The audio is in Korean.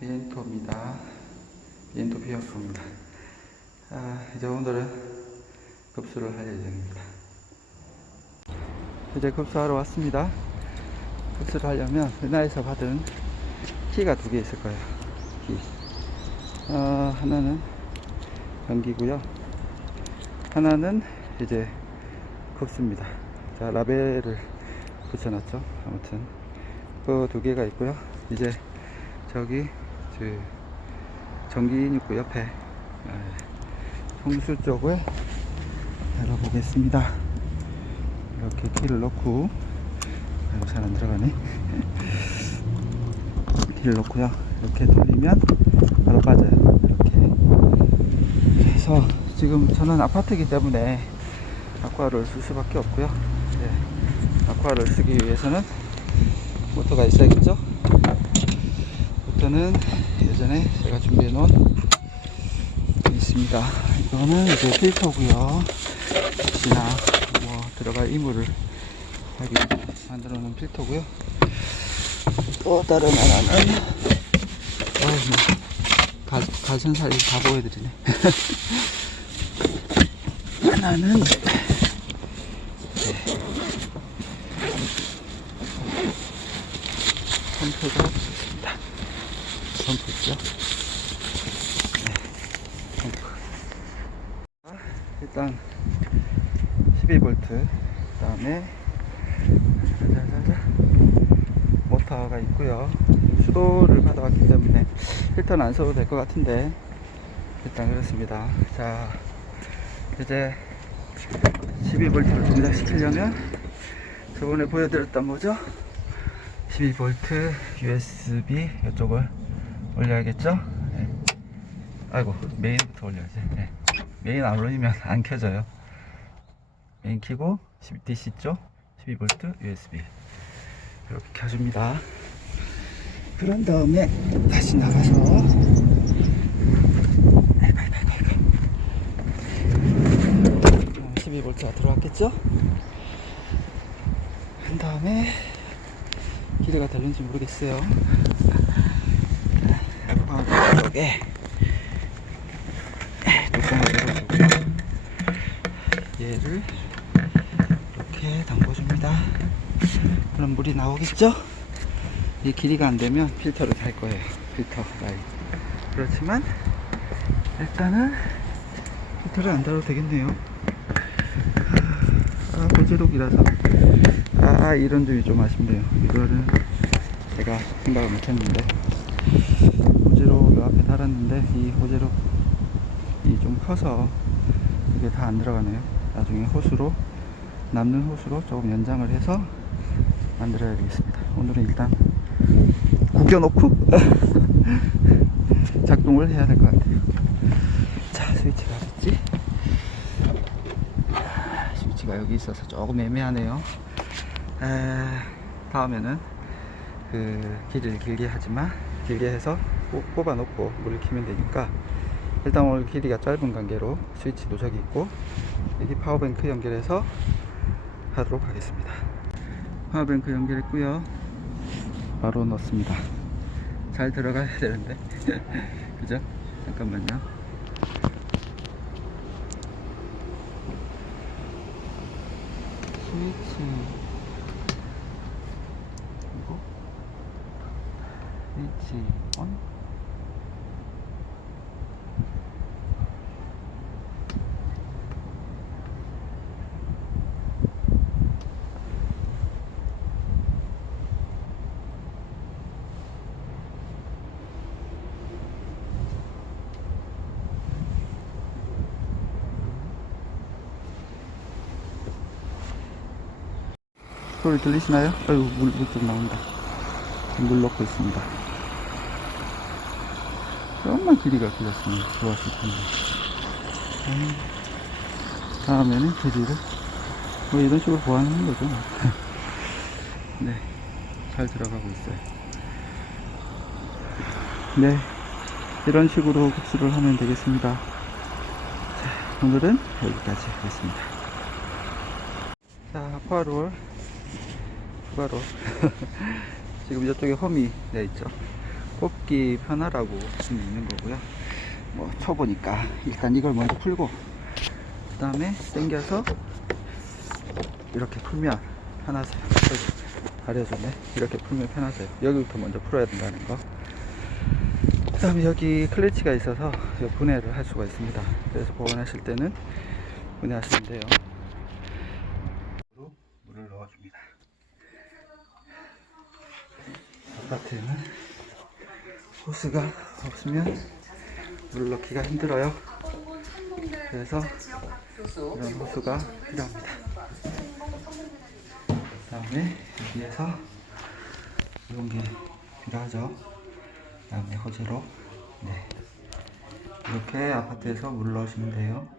비엔토입니다. 비엔토 비어프입니다. 아, 이제 오늘은 급수를 할 예정입니다. 이제 급수하러 왔습니다. 급수를 하려면 은하에서 받은 키가 두 개 있을 거예요. 키. 아, 하나는 변기고요. 하나는 이제 급수입니다. 자, 라벨을 붙여놨죠. 아무튼 그 두 개가 있고요. 이제 저기 그 전기인 입구 옆에 에, 홍수 쪽을 열어보겠습니다. 이렇게 키를 넣고 아이고 잘안 들어가네. 키를 넣고요. 이렇게 돌리면 바로 빠져요. 이렇게. 그래서 지금 저는 아파트이기 때문에 아쿠아를 쓸 수밖에 없고요. 네. 아쿠아를 쓰기 위해서는 모터가 있어야겠죠? 모터는 예전에 제가 준비해 놓은 게 있습니다. 이거는 이제 필터고요. 혹시나 뭐 들어갈 이물을 하기 만들어 놓은 필터고요. 또 다른 하나는 가, 가슴살이 다 보여드리네. 하나는 펌프가 있습니다. 펌프 있죠? 네, 펌프. 자, 일단 12V, 그 다음에 자자자자 모터가 있고요. 수도를 받아왔기 때문에 필터는 안 써도 될 것 같은데 일단 그렇습니다. 자, 이제 12V를 동작시키려면 저번에 보여드렸던 뭐죠? 12V USB 이쪽을 올려야겠죠? 네. 아이고 메인부터 올려야지 네. 메인 안 올리면 안 켜져요 메인 키고 DC 쪽 12V USB 이렇게 켜줍니다 그런 다음에 다시 나가서 아이고 아이고 아이고 아이고 12V가 들어왔겠죠? 한 다음에 기대가 되는지 모르겠어요. 쪽에 뚜껑을 열어주고 얘를 이렇게 담궈줍니다. 그럼 물이 나오겠죠? 이 길이가 안 되면 필터를 달 거예요. 필터 라인. 그렇지만 일단은 필터를 안 달아도 되겠네요. 아, 고제독이라서 아 이런 점이 좀 아쉽네요 이거는 제가 생각을 못했는데 호재로 요 앞에 달았는데 이 호재로 이 좀 커서 이게 다 안 들어가네요. 나중에 호수로 남는 호수로 조금 연장을 해서 만들어야 되겠습니다. 오늘은 일단 구겨놓고 작동을 해야 될 것 같아요. 자 스위치가 어딨지? 아, 스위치가 여기 있어서 조금 애매하네요. 에, 다음에는 그 길이를 길게 하지만 길게 해서 꼽- 꼽아놓고 물을 키면 되니까. 일단 오늘 길이가 짧은 관계로 스위치 노적이 있고 여기 파워뱅크 연결해서 하도록 하겠습니다. 파워뱅크 연결했고요. 바로 넣습니다. 잘 들어가야 되는데. 그죠? 잠깐만요. 스위치 1번 소리 들리시나요? 아유 물, 물 좀 나온다. 물 넣고 있습니다. 조금만 길이가 길었으면 좋았을 텐데. 음, 다음에는 길이를 뭐 이런 식으로 보완하는 거죠 뭐. 네잘 들어가고 있어요. 네 이런 식으로 급수를 하면 되겠습니다. 자 오늘은 여기까지 하겠습니다. 자 파롤 추가로 지금 이쪽에 험이 내 있죠 뽑기 편하라고 할 수는 있는 거고요. 뭐 초보니까 일단 이걸 먼저 풀고 그 다음에 당겨서 이렇게 풀면 편하세요. 가려졌네. 이렇게 풀면 편하세요. 여기부터 먼저 풀어야 된다는 거. 그 다음에 여기 클래치가 있어서 이 분해를 할 수가 있습니다. 그래서 보관하실 때는 분해하시면 돼요. 물을 넣어줍니다. 아파트에는 호스가 없으면 물 넣기가 힘들어요. 그래서 이런 호스가 필요합니다. 그 다음에 여기에서 이런 게 필요하죠. 그 다음에 호즈로 네. 이렇게 아파트에서 물 넣으시면 돼요.